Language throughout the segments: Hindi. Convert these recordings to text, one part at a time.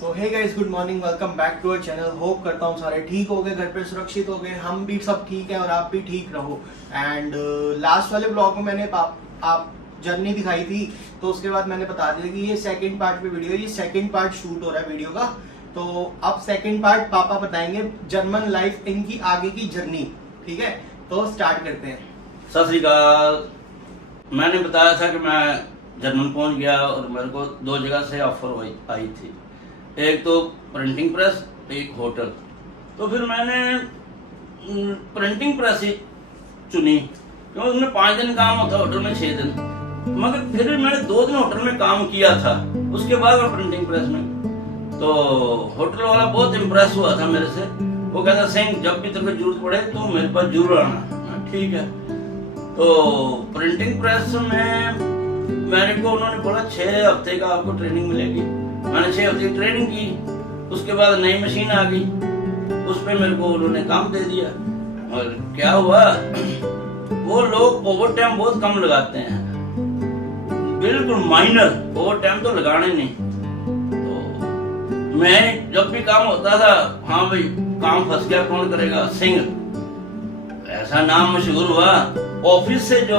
So hey guys, good morning, welcome back to our channel. Hope करता हूँ सारे ठीक हो गए, घर पे सुरक्षित हो गए, हम भी सब ठीक हैं और आप भी ठीक रहो। एंड लास्ट वाले ब्लॉग में मैंने आप जर्नी दिखाई थी, तो उसके बाद मैंने बता दिया कि ये सेकंड पार्ट पे वीडियो है, ये सेकंड पार्ट शूट हो रहा है वीडियो का। तो अब सेकंड पार्ट पापा बताएंगे जर्मन लाइफ, इनकी आगे की जर्नी। ठीक है, तो स्टार्ट करते हैं। सत श्री अकाल। मैंने बताया था कि मैं जर्मन पहुंच गया और मेरे को दो जगह से ऑफर आई थी, एक तो प्रिंटिंग प्रेस, एक होटल। तो फिर मैंने प्रिंटिंग प्रेस ही चुनी, क्योंकि उसमें 5 दिन काम होता, होटल में 6 दिन। मगर फिर भी मैंने 2 दिन होटल में काम किया था, उसके बाद मैं प्रिंटिंग प्रेस में। तो होटल वाला बहुत इम्प्रेस हुआ था मेरे से। वो कहता, सिंह जब भी तेरे को जरूरत पड़े तो मेरे पास जरूर आना। ठीक है। तो प्रिंटिंग प्रेस में मेरे को उन्होंने बोला 6 हफ्ते का आपको ट्रेनिंग मिलेगी। मैंने 6 हफ्ते की ट्रेनिंग की, उसके बाद नई मशीन आ गई, उस पर मेरे को उन्होंने काम दे दिया। और क्या हुआ, वो लोग ओवर टाइम बहुत कम लगाते हैं, बिल्कुल माइनर ओवर टाइम तो लगाने नहीं। तो मैं जब भी काम होता था, हाँ भाई काम फंस गया, कौन करेगा, सिंह ऐसा नाम मशहूर हुआ। ऑफिस से जो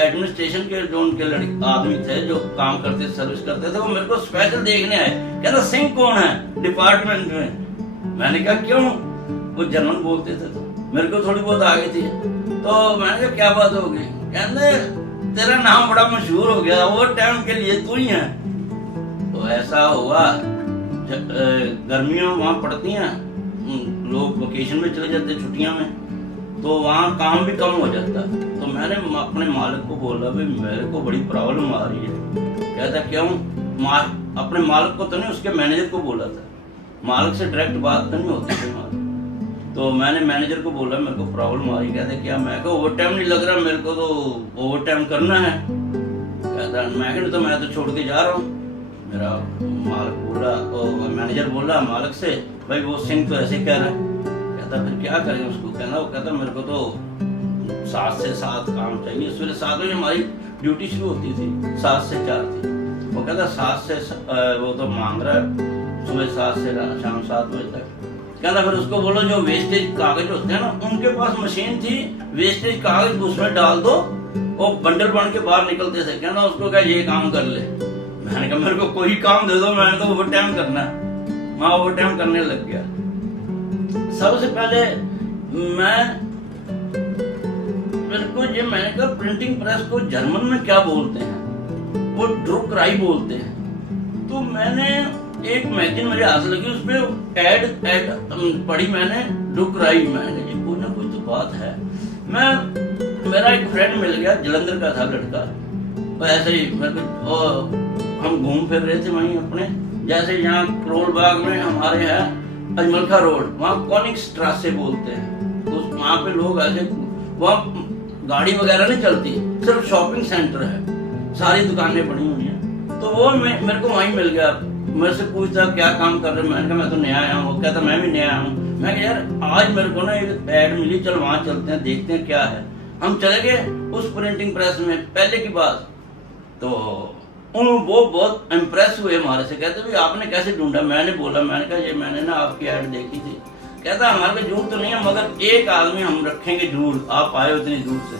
एडमिनिस्ट्रेशन के जो उनके आदमी थे जो काम करते सर्विस करते थे, वो मेरे को स्पेशल देखने आए। कहता, सिंह कौन है डिपार्टमेंट में? मैंने कहा क्यों? वो जर्मन बोलते थे तो मेरे को थोड़ी बहुत आ गई थी। तो मैंने कहा क्या बात हो गई? कहते तेरा नाम बड़ा मशहूर हो गया, वो टाइम के लिए तू ही है। तो ऐसा हुआ, गर्मियों वहां पड़ती हैं, लोग वेकेशन में चले जाते छुट्टियां में, तो वहाँ काम भी कम हो जाता। तो मैंने अपने मालिक को बोला, भाई मेरे को बड़ी प्रॉब्लम आ रही है। कहता क्यों? अपने मालिक को तो नहीं, उसके मैनेजर को बोला था। मालिक से डायरेक्ट बात तो नहीं होती थी हमारी। तो मैंने मैनेजर को बोला मेरे को प्रॉब्लम आ रही। कहता क्या? मैं कहा ओवर टाइम नहीं लग रहा, मेरे को तो ओवर टाइम करना है। कहता मैं तो छोड़ के जा रहा हूँ। मेरा मालिक बोला, मैनेजर बोला मालिक से, भाई वो सिंह तो ऐसे कह रहा है। कहता फिर क्या करें उसको? कहता मेरे को तो 7 से 7 काम चाहिए। सवेरे 7 बजे हमारी ड्यूटी शुरू होती थी, 7 से 4 थी। वो कहता 7 से वो तो मांग रहा है सुबह 7 से शाम 7 बजे तक। कहता फिर उसको बोलो जो वेस्टेज कागज होते हैं ना, उनके पास मशीन थी, वेस्टेज कागज उसमें डाल दो, वो बंडल बन के बाहर निकलते थे। कहना उसको क्या ये काम कर ले। मैंने कहा मेरे को कोई काम दे दो, मैंने तो ओवर टाइम करना है। मैं ओवर टाइम करने लग गया। सबसे पहले मैंने कहा प्रिंटिंग प्रेस को जर्मन में क्या बोलते हैं? वो ड्रुकराई बोलते हैं। तो मैंने एक मैगजीन मेरे हाथ लगी, उसमें एड पढ़ी मैंने, ड्रुकराई। मैंने ये कोई ना कोई तो बात है। मेरा एक फ्रेंड मिल गया, जलंधर का था लड़का। तो ऐसे ही हम घूम फिर रहे थे वहीं अपने, जैसे यहाँ करोल बाग में हमारे है अजमलखा रोड, वहाँ कॉनिक स्ट्रासे बोलते हैं। तो वहाँ पे लोग ऐसे, वहाँ गाड़ी वगैरह नहीं चलती, सिर्फ शॉपिंग सेंटर है, सारी दुकानें बनी हुई हैं। तो वो मेरे को वहीं मिल गया, मेरे से पूछता क्या काम कर रहे? मैंने कहा मैं तो नया आया हूँ। वो कहता मैं भी नया आया हूँ। मैं कहा यार आज मेरे को ना एक एड मिली, चल वहाँ चलते हैं, देखते हैं क्या है। हम चले गए उस प्रिंटिंग प्रेस में पहले की बात। तो वो बहुत इम्प्रेस हुए हमारे से। कहते भाई आपने कैसे ढूंढा? मैंने कहा ये मैंने ना आपकी ऐड देखी थी। कहता हमारे को जरूर तो नहीं है, मगर एक आदमी हम रखेंगे जरूर, आप आए हो इतनी दूर से।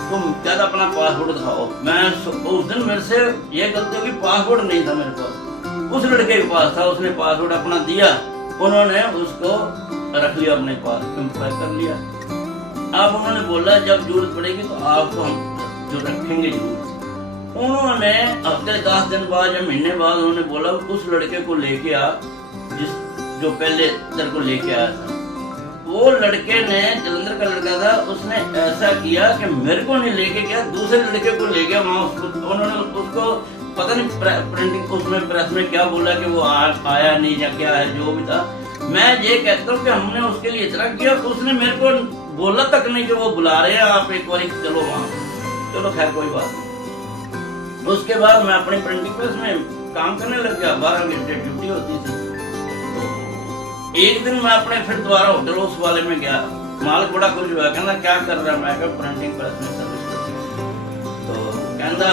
तो कहता अपना पासपोर्ट दिखाओ। मैं उस दिन मेरे से ये गलती होगी, पासपोर्ट नहीं था मेरे पास, उस लड़के के पास था। उसने पासपोर्ट अपना दिया, उन्होंने उसको रख लिया अपने पास, पैक कर लिया। अब उन्होंने बोला जब जरूरत पड़ेगी तो आपको हम जो रखेंगे जरूर। उन्होंने हफ्ते 10 दिन बाद या महीने बाद उन्होंने बोला उस लड़के को लेके आ जो पहले तेरे को लेके आया था। वो लड़के ने, जलंधर का लड़का था, उसने ऐसा किया कि मेरे को नहीं लेके गया, दूसरे लड़के को ले गया वहाँ। उन्होंने उसको पता नहीं प्रिंटिंग उसमें प्रेस में क्या बोला कि वो आया नहीं या क्या है, जो भी था। मैं ये कहता हूँ कि हमने उसके लिए इतना किया, उसने मेरे को बोला तक नहीं कि वो बुला रहे हैं, आप एक बार चलो वहाँ। चलो खैर कोई बात नहीं। उसके बाद मैं अपनी प्रिंटिंग प्रेस में काम करने लग गया, 12 घंटे ड्यूटी होती थी। तो एक दिन मैं अपने फिर दोबारा होटल उस वाले में गया, मालिक बड़ा खुश हुआ, कहना क्या कर रहा है? मैं कहा प्रिंटिंग प्रेस में सर्विस कर। तो कहना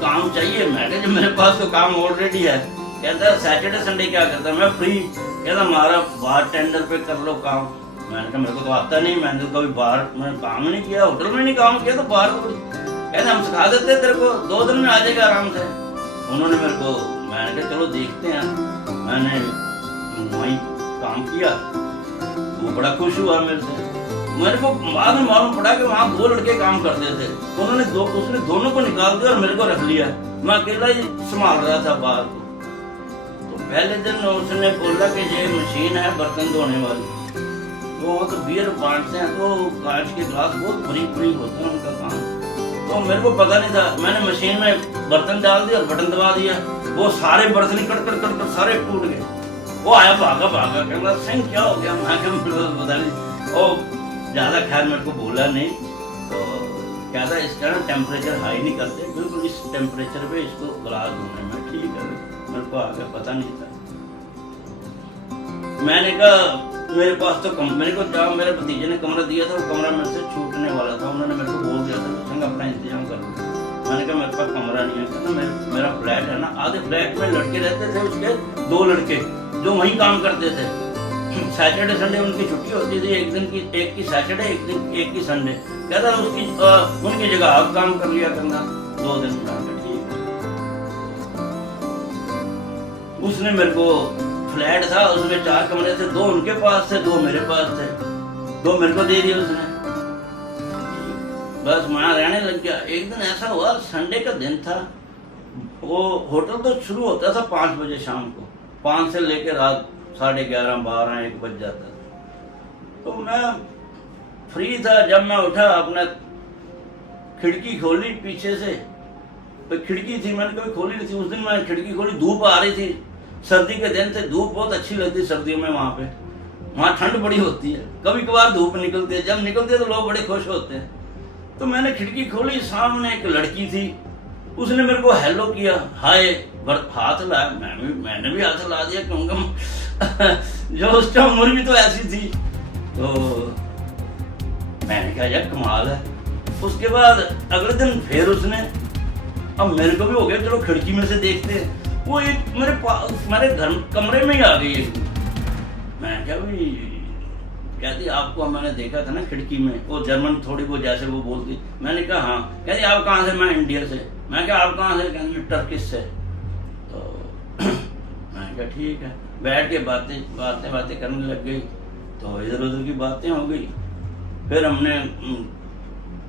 काम चाहिए। मैं कहा मेरे पास तो काम ऑलरेडी है। कहता सैटरडे संडे क्या करता, मैं फ्री। कहता हमारा बार टेंडर पे कर लो काम। मैंने कहा मेरे को तो आता नहीं, मैंने तो कभी बाहर मैंने काम ही नहीं किया, होटल में नहीं काम किया, तो बाहर तो कहते हम सिखा देते तेरे को, 2 दिन में आ जाएगा आराम से। उन्होंने मेरे को, मैंने कहा चलो देखते हैं। मैंने वहीं काम किया, वो बड़ा खुश हुआ मेरे से। मेरे को बाद में मालूम पड़ा कि वहाँ 2 लड़के काम करते थे, उन्होंने उसने दोनों को निकाल दिया और मेरे को रख लिया। मैं अकेला ही संभाल रहा था बाहर को। तो पहले दिन उसने बोला कि ये मशीन है बर्तन धोने वाली, वो तो बियर बांटते हैं, तो कांच के ग्लास बहुत बड़ी होते हैं उनका काम। तो मेरे को पता नहीं था, मैंने मशीन में बर्तन डाल दिया और बटन दबा दिया, वो सारे बर्तन कट सारे टूट गए। वो आया भागा कहना सिंह क्या हो गया, मैं पता नहीं। और ज्यादा खैर मेरे को बोला नहीं, तो कहता इसका ना टेम्परेचर हाई नहीं करते, बिल्कुल इस टेम्परेचर पे इसको ग्लास धोने में। ठीक है, मेरे को आगे पता नहीं था। मैंने कहा मेरे पास तो मेरे को जब मेरे भतीजे ने कमरा दिया था, वो कमरा मेरे से छूटने वाला था, उन्होंने मेरे को बोल दिया था संग अपना इंतजाम कर लो। मैंने कहा मेरे पास कमरा नहीं है। कहना मेरा फ्लैट है ना, आधे फ्लैट में लड़के रहते थे, उसके 2 लड़के जो वहीं काम करते थे। सैटरडे संडे उनकी छुट्टी होती थी, एक की सैटरडे एक की संडे। कहता उसकी उनकी जगह आप काम कर लिया करना 2 दिन में। ठीक है। उसने मेरे को फ्लैट था, उसमें 4 कमरे थे, 2 उनके पास थे, 2 मेरे पास थे, 2 मेरे को दे दिए उसने। बस वहां रहने लग गया। एक दिन ऐसा हुआ, संडे का दिन था, वो होटल तो शुरू होता था 5 बजे शाम को, 5 से लेकर रात 11:30 12 1 बज जाता था। तो मैं फ्री था, जब मैं उठा अपना खिड़की खोली पीछे से, तो खिड़की थी मैंने कभी खोली नहीं थी, उस दिन मैं खिड़की खोली, धूप आ रही थी, सर्दी के दिन थे, धूप बहुत अच्छी लगती है सर्दियों में। वहाँ ठंड बड़ी होती है, कभी कभार धूप निकलती है, जब निकलती है तो लोग बड़े खुश होते हैं। तो मैंने खिड़की खोली, सामने एक लड़की थी, उसने मेरे को हेलो किया, हाय, हाथ लाया, मैंने भी हाथ ला दिया, क्योंकि जो उस टाइम उम्र भी तो ऐसी थी। तो मैंने कहा यार कमाल है। उसके बाद अगले दिन फिर उसने, अब मेरे को भी हो गया चलो खिड़की में से देखते हैं, वो एक मेरे घर कमरे में ही आ गई एक। मैं क्या भी कहती आपको मैंने देखा था ना खिड़की में, वो जर्मन थोड़ी वो जैसे वो बोलती। मैंने कहा हाँ। कहती आप कहाँ से? मैं इंडिया से। मैं क्या आप कहाँ से? कहती टर्किश से। तो मैं क्या ठीक है, बैठ के बातें करने लग गई। तो इधर उधर की बातें हो गई, फिर हमने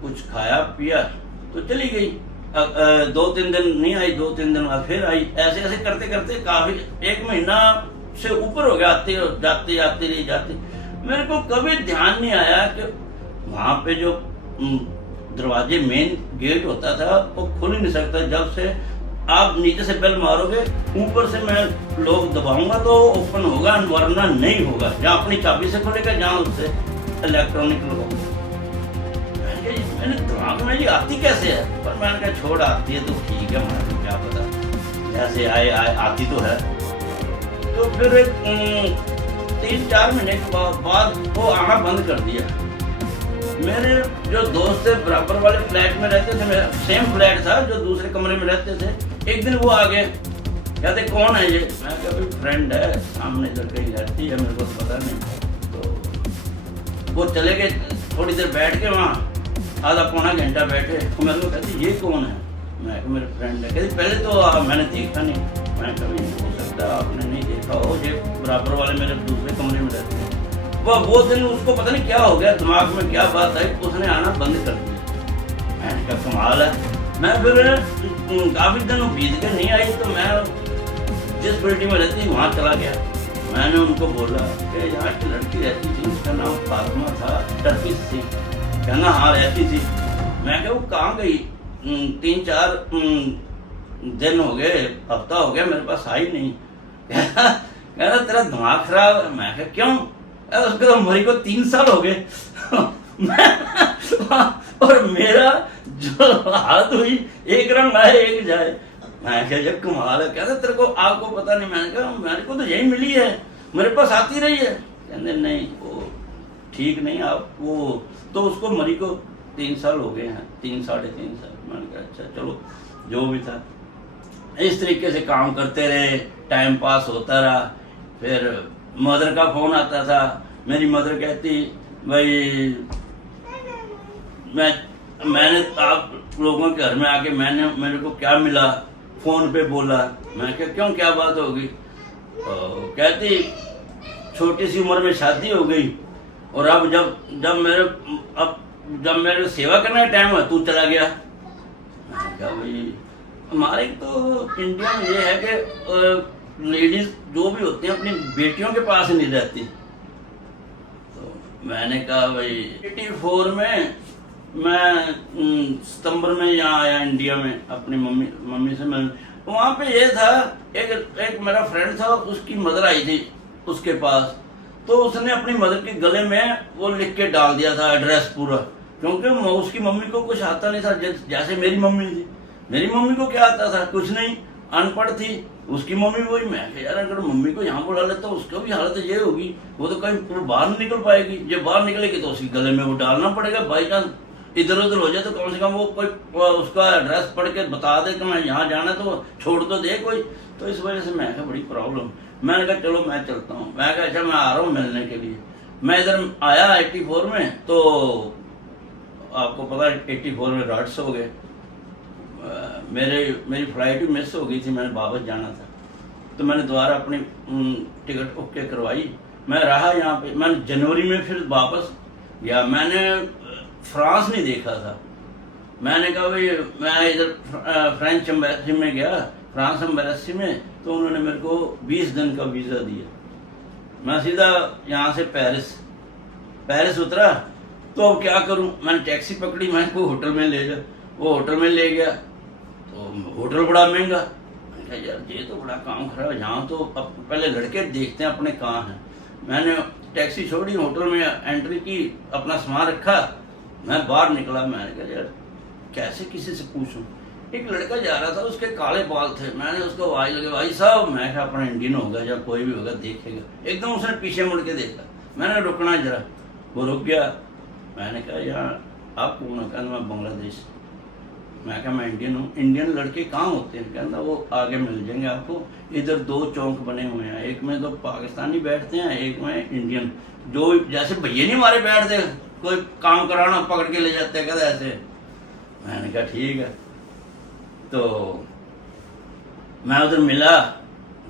कुछ खाया पिया तो चली गई। 2-3 दिन नहीं आई, 2-3 दिन बाद फिर आई। ऐसे ऐसे करते करते काफी 1 महीना से ऊपर हो गया, जाते रही। मेरे को कभी ध्यान नहीं आया कि वहां पे जो दरवाजे मेन गेट होता था वो खुल ही नहीं सकता। जब से आप नीचे से बेल मारोगे, ऊपर से मैं लोग दबाऊंगा तो ओपन होगा, वरना नहीं होगा। जहाँ अपनी चाबी से खुलेगा, जहाँ उससे इलेक्ट्रॉनिक होगा। मैंने दिमाग में ये आती कैसे है, पर मैंने कहा छोड़, आती है तो ठीक है, मुझे क्या पता, जैसे आए आती तो है। तो फिर 3-4 महीने के बाद वो आना बंद कर दिया। मेरे जो दोस्त थे बराबर वाले फ्लैट में रहते थे, मेरा सेम फ्लैट था, जो दूसरे कमरे में रहते थे, एक दिन वो आ गए, कहते कौन है ये? मैं कहा फ्रेंड है, सामने इधर कहीं रहती है, मेरे को पता नहीं। तो वो चले गए, थोड़ी देर बैठ के वहाँ आधा पौना घंटा बैठे। तो मेरे को कहती ये कौन है? मैं कहा मेरे फ्रेंड है। कहती पहले तो मैंने देखा नहीं। मैं कभी हो सकता है आपने नहीं देखा हो, ये बराबर वाले मेरे दूसरे कमरे में रहते हैं। वो दिन उसको पता नहीं क्या हो गया, दिमाग में क्या बात आई, उसने आना बंद कर दिया। मैंने कहा कमाल है। मैं फिर काफी दिन बीत के नहीं आई, तो मैं जिस बिल्डिंग में रहती थी वहाँ चला गया। मैंने उनको बोला कि यहाँ की लड़की रहती थी, उसका नाम फातिमा था, टर्किश थी। कहना हाँ रहती थी। मैं क्या वो कहाँ गई? 3-4 दिन हो गए, हफ्ता हो गया, मेरे पास आई नहीं। कहना तेरा दिमाग खराब है। मैं क्या क्यों? उसको तो मरी को 3 साल हो गए। और मेरा जो हालत हुई, एक रंग आए एक जाए। मैं क्या जब कमाल है। कहते तेरे को आपको पता नहीं। मैंने कहा मेरे को तो यही मिली है, मेरे पास आती रही है। कहते नहीं वो ठीक नहीं, आप वो तो उसको मरी को 3 साल हो गए हैं, 3-3.5 साल। मैंने कहा अच्छा चलो जो भी था। इस तरीके से काम करते रहे, टाइम पास होता रहा। फिर मदर का फ़ोन आता था, मेरी मदर कहती भाई मैंने आप लोगों के घर में आके मेरे को क्या मिला, फ़ोन पे बोला। मैं क्या क्यों, क्या बात होगी? तो कहती छोटी सी उम्र में शादी हो गई और अब जब मेरे सेवा करने का टाइम हुआ तू चला गया। मैंने कहा भाई हमारे तो इंडिया में ये है कि लेडीज जो भी होती हैं अपनी बेटियों के पास ही नहीं रहती। तो मैंने कहा भाई 84 में मैं सितंबर में यहाँ आया इंडिया में अपनी मम्मी से मिलने। वहाँ पे ये था, एक मेरा फ्रेंड था, उसकी मदर आई थी उसके पास, तो उसने अपनी मदर के गले में वो लिख के डाल दिया था एड्रेस पूरा, क्योंकि उसकी मम्मी को कुछ आता नहीं था जैसे मेरी मम्मी थी। मेरी मम्मी को क्या आता था, कुछ नहीं, अनपढ़ थी। उसकी मम्मी वही। मैं यार अगर मम्मी को यहाँ बुला लेता तो उसका भी हालत ये होगी, वो तो कहीं बाहर नहीं निकल पाएगी। जब बाहर निकलेगी तो उसके गले में वो डालना पड़ेगा, बाई चांस इधर उधर हो जाए तो कम से कम वो कोई उसका एड्रेस पढ़ के बता दे कि मैं यहाँ जाना, तो छोड़ तो दे कोई। तो इस वजह से मैं कहा बड़ी प्रॉब्लम। मैंने कहा चलो मैं चलता हूँ। मैं कहा अच्छा मैं आ रहा हूँ मिलने के लिए। मैं इधर आया 84 में, तो आपको पता है 84 में राइट्स हो गए। मेरी फ्लाइट भी मिस हो गई थी, मैंने वापस जाना था, तो मैंने दोबारा अपनी टिकट ओके करवाई। मैं रहा यहाँ पे। मैंने जनवरी में फिर वापस गया। मैंने फ्रांस नहीं देखा था। मैंने कहा भाई मैं इधर फ्रेंच एम्बेसी में गया, फ्रांस एम्बेसी में, तो उन्होंने मेरे को 20 दिन का वीज़ा दिया। मैं सीधा यहाँ से पेरिस उतरा। तो अब क्या करूँ, मैंने टैक्सी पकड़ी, मैं को होटल में ले जा। वो होटल में ले गया तो होटल बड़ा महंगा। मैंने कहा यार ये तो बड़ा काम खराब है, यहाँ तो अब पहले लड़के देखते हैं अपने कहाँ हैं। मैंने टैक्सी छोड़ी, होटल में एंट्री की, अपना सामान रखा, मैं बाहर निकला। मैंने कहा यार कैसे किसी से पूछूं। एक लड़का जा रहा था, उसके काले बाल थे। मैंने उसको आवाज लगे, भाई साहब। मैं कहा अपना इंडियन होगा या कोई भी होगा देखेगा। एकदम उसने पीछे मुड़ के देखा। मैंने रुकना जरा, वो रुक गया। मैंने कहा यार आप कौन हो? कहना मैं बांग्लादेश। मैं कहा मैं इंडियन हूँ। इंडियन लड़के कहाँ होते हैं? कहना वो आगे मिल जाएंगे आपको, इधर 2 चौक बने हुए हैं, एक में तो पाकिस्तानी बैठते हैं, एक में इंडियन। जो जैसे भैया नहीं हमारे बैठते, कोई काम कराना पकड़ के ले जाते हैं, कहते ऐसे। मैंने कहा ठीक है। तो मैं उधर मिला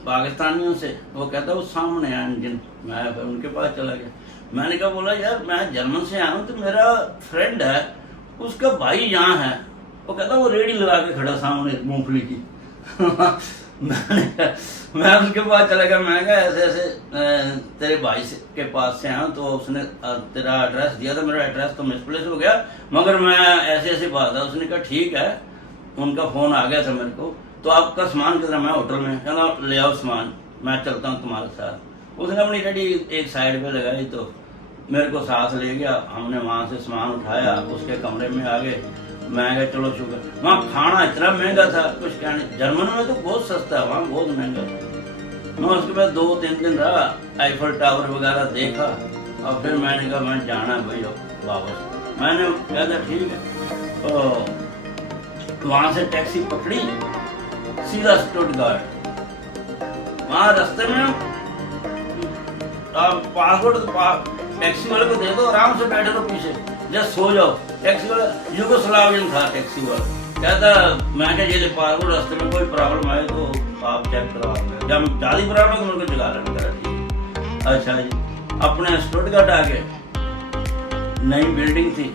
पाकिस्तानियों से, वो कहता वो सामने है इंडियन। मैं फिर उनके पास चला गया। मैंने कहा बोला यार मैं जर्मन से आया हूँ, तो मेरा फ्रेंड है, उसका भाई यहाँ है। वो कहता वो रेडी लगा के खड़ा सामने मूंगफली की। मैं उसके पास चला गया। मैं कहा ऐसे ऐसे तेरे भाई के पास से आया, तो उसने तेरा एड्रेस दिया था, मेरा एड्रेस तो मिसप्लेस हो गया, मगर मैं ऐसे ऐसी बात है। उसने कहा ठीक है, उनका फ़ोन आ गया था मेरे को, तो आपका सामान कितना? मैं होटल में। कहना ले आओ सामान, मैं चलता हूँ तुम्हारे साथ। उसने अपनी गाड़ी एक साइड पे लगाई, तो मेरे को साथ ले गया। हमने वहाँ से सामान उठाया, उसके कमरे में आ गए। मैं कहा चलो शुक्र। वहाँ खाना इतना महंगा था, कुछ कहने। जर्मन में तो बहुत सस्ता है, वहाँ बहुत महंगा था। मैं उसके बाद 2-3 दिन रहा, आईफल टावर वगैरह देखा, और फिर मैंने कहा मैं जाना है भाई वापस। मैंने कहा था ठीक है। तो वहाँ से टैक्सी पकड़ी, सीधा स्टुटगार्ट। वहाँ रास्ते में आप पासपोर्ट टैक्सी वाले को दे दो, आराम से बैठे रहो पीछे, जस्ट सो जाओ। टैक्सी वाला यूगोस्लावियन था टैक्सी वाला। कहता मैं क्या ये पासपोर्ट, रास्ते में कोई प्रॉब्लम आए तो आप चेक करवा लें, जब ज़्यादा प्रॉब्लम तो मेरे को जगा लेना। करा ठीक। अच्छा जी, अपने स्टुटगार्ट आ गए। नई बिल्डिंग थी,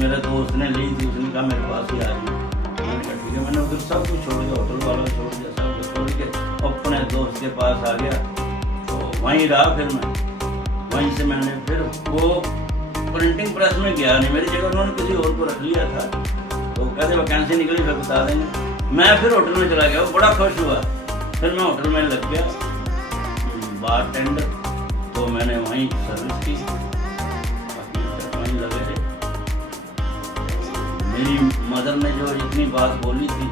मेरे दोस्त ने ली थी, उसने कहा मेरे पास ही आ गई। मैंने कहा ठीक है। मैंने उधर सब कुछ छोड़ दिया, होटल वाला छोड़ दिया, सब कुछ छोड़ के अपने दोस्त के पास आ गया। तो वहीं रहा। फिर मैं वहीं से मैंने फिर वो प्रिंटिंग प्रेस में गया नहीं, मेरी जगह उन्होंने किसी और को रख लिया था। तो कहते वैकेंसी निकली फिर बता देंगे। मैं फिर होटल में चला गया, वो बड़ा खुश हुआ। फिर मैं होटल में लग गया बार टेंडर। तो मैंने वहीं सर्विस की, वहीं लगे थे। मेरी मदर ने जो इतनी बात बोली थी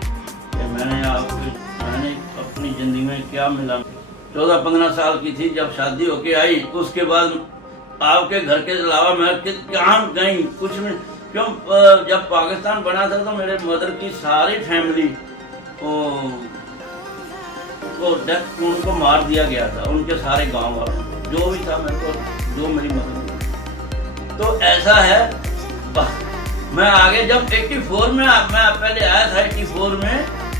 कि मैंने अपनी ज़िंदगी में क्या मिला। 14-15 साल की थी जब शादी होके आई, उसके बाद आपके घर के अलावा मैं कहाँ गई कुछ नहीं। क्यों, जब पाकिस्तान बना था तो मेरे मदर की सारी फैमिली वो डेथ उनको मार दिया गया था, उनके सारे गांव वालों को, जो भी था मेरे को, जो मेरी मदद। तो ऐसा है। मैं आगे जब 84 में मैं पहले आया था 84 में,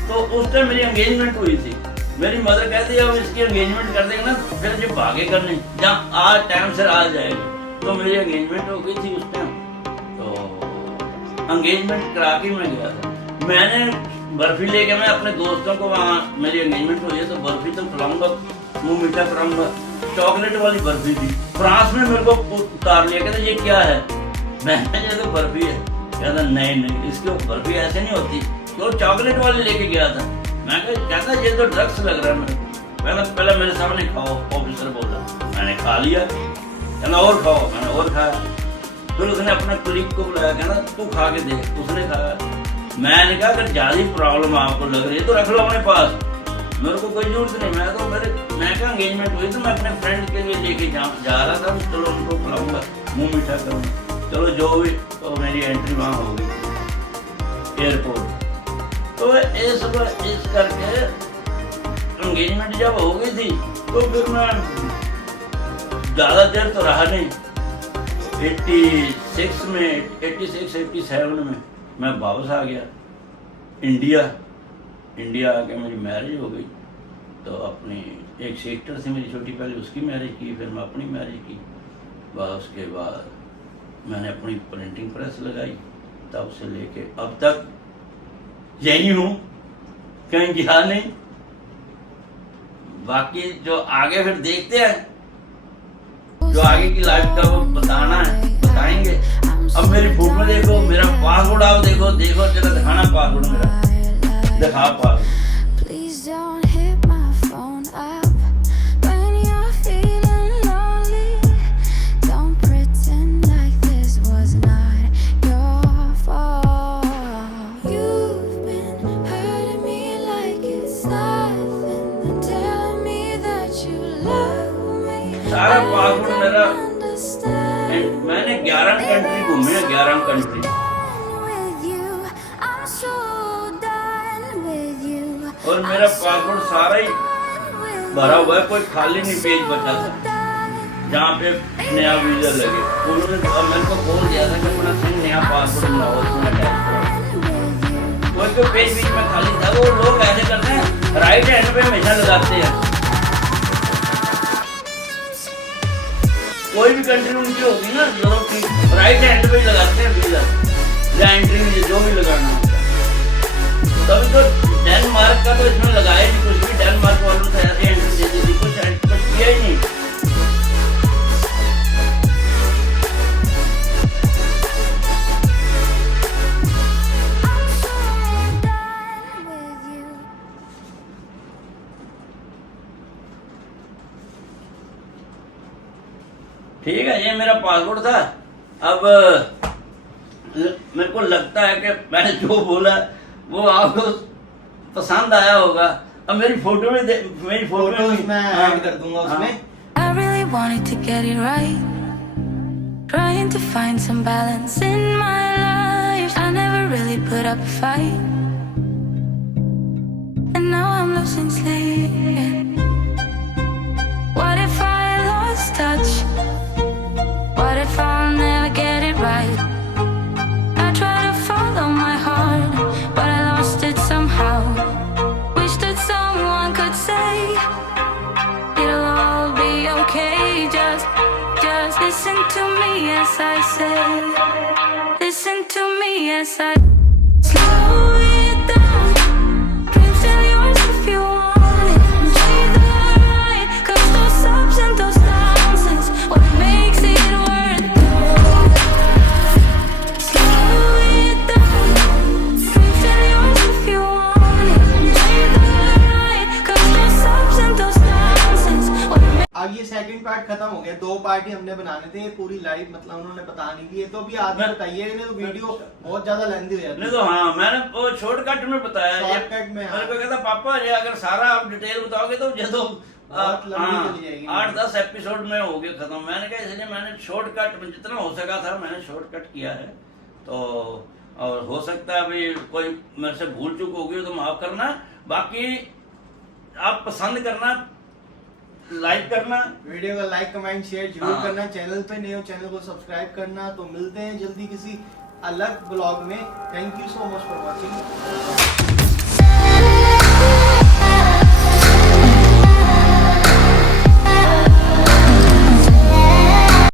तो उस टाइम मेरी एंगेजमेंट हुई थी। मेरी मदर कहती है अब इसकी एंगेजमेंट कर देंगे ना फिर जो भागेगा नहीं, जहाँ आज टाइम से आ जाएगा। तो मेरी एंगेजमेंट हो गई थी उस टाइम, तो एंगेजमेंट करा के मैं गया था। मैंने बर्फी लेके, मैं अपने दोस्तों को, वहाँ मेरी एंगेजमेंट हुई है तो बर्फी तो खिलाऊंगा, मुँह मीठा कराऊंगा। चॉकलेट वाली बर्फी थी। फ्रांस में मेरे को उतार लिया, कहते ये क्या है? मैंने ये तो बर्फी है। कहता नहीं इसकी बर्फी ऐसे नहीं होती, तो चॉकलेट वाली लेके गया था। मैं कहता ये तो ड्रग्स लग रहा है मेरे को। पहले मेरे सामने खाओ, ऑफिसर बोला। मैंने खा लिया। कहना और खाओ, मैंने और खाया। फिर उसने अपने कुलीग को बुलाया, कहना तू खा के देख। उसने खाया। मैंने कहा अगर ज्यादा प्रॉब्लम आपको लग रही है तो रख लो अपने पास, मेरे को कोई जरूरत नहीं। मैं कहा एंगेजमेंट हुई तो मैं अपने फ्रेंड के लिए लेके जा रहा था, चलो उनको खिलाऊंगा, मुँह मीठा करूँगा। चलो जो भी, तो मेरी एंट्री वहाँ हो गई एयरपोर्ट। तो इस करके एंगेजमेंट जब हो गई थी तो फिर मैं ज़्यादा देर तो रहा नहीं। 86 में 87 में मैं वापस आ गया इंडिया आके मेरी मैरिज हो गई। तो अपनी एक सिस्टर थी मेरी छोटी, पहले उसकी मैरिज की, फिर मैं अपनी मैरिज की। उसके बाद मैंने अपनी प्रिंटिंग प्रेस लगाई, तब से लेके अब तक यही हूँ, कहीं गया नहीं। बाकी जो आगे फिर देखते हैं, जो आगे की लाइफ का वो बताना है, बताएंगे। अब मेरी फोटो देखो, मेरा पासपोर्ट आप देखो जरा दिखाना पासपोर्ट मेरा, दिखा पासपोर्ट। सारा पासपोर्ट मेरा, मैंने 11 कंट्री घूमे हैं, 11 कंट्री। और मेरा पासपोर्ट सारा ही भरा हुआ है, कोई खाली नहीं पेज बचा था जहाँ पे नया वीजा लगे। उन्होंने मेरे को बोल दिया था कि अपना तुम नया पासपोर्ट बनाओ, उसमें अटैच करो। कोई पेज बीच में खाली था। वो लोग ऐसे करते हैं, राइट हैंड पे हमेशा लगाते हैं। कोई भी कंट्री उनकी होगी ना यूरोप की, राइट हैंड पे लगाते हैं वीजा या एंट्री जो भी लगाना होता है। तभी तो डेनमार्क का तो इसमें लगाया नहीं कुछ भी, डेनमार्क वालों से ऐसी एंट्री दे दी थी, कुछ किया ही नहीं। ठीक है, ये मेरा पासपोर्ट था। अब मेरे को लगता है कि मैंने जो बोला वो आपको पसंद आया होगा। अब मेरी फोटो में मैं ऐड कर दूंगा उसमें। I really wanted to get it right, trying to find some balance in my life. I never really put up a fight, and now I'm losing sleep. What if I lost touch? What if I'll never get it right? I try to follow my heart, but I lost it somehow. Wish that someone could say it'll all be okay. Just listen to me as I say. Listen to me as I slow it down. Dreams are yours if you want it. And breathe the ride, 'cause those ups and those downs is what makes it. अब ये सेकंड पार्ट खत्म हो गया, 2 पार्ट ही हमने बनाने थे। ये पूरी लाइव मतलब उन्होंने बतानी थी। ये तो भी आगे बताइए, नहीं तो वीडियो बहुत ज्यादा लेंथी हो जाती है। नहीं तो हाँ, मैंने वो शॉर्टकट में बताया। शॉर्टकट में मेरे को कहता पापा ये अगर सारा आप डिटेल बताओगे तो ये तो 8-10 एपिसोड में हो गया खत्म। मैंने कहा इसलिए मैंने शॉर्टकट में जितना हो सका था मैंने शॉर्टकट किया है। तो और हो सकता है अभी कोई मेरे से भूल चूक होगी तो माफ करना। बाकी आप पसंद करना, लाइक करना। वीडियो को लाइक कमेंट शेयर जरूर हाँ। करना। चैनल पे नए हो चैनल को सब्सक्राइब करना। तो मिलते हैं जल्दी किसी अलग ब्लॉग में। Thank you so much for watching.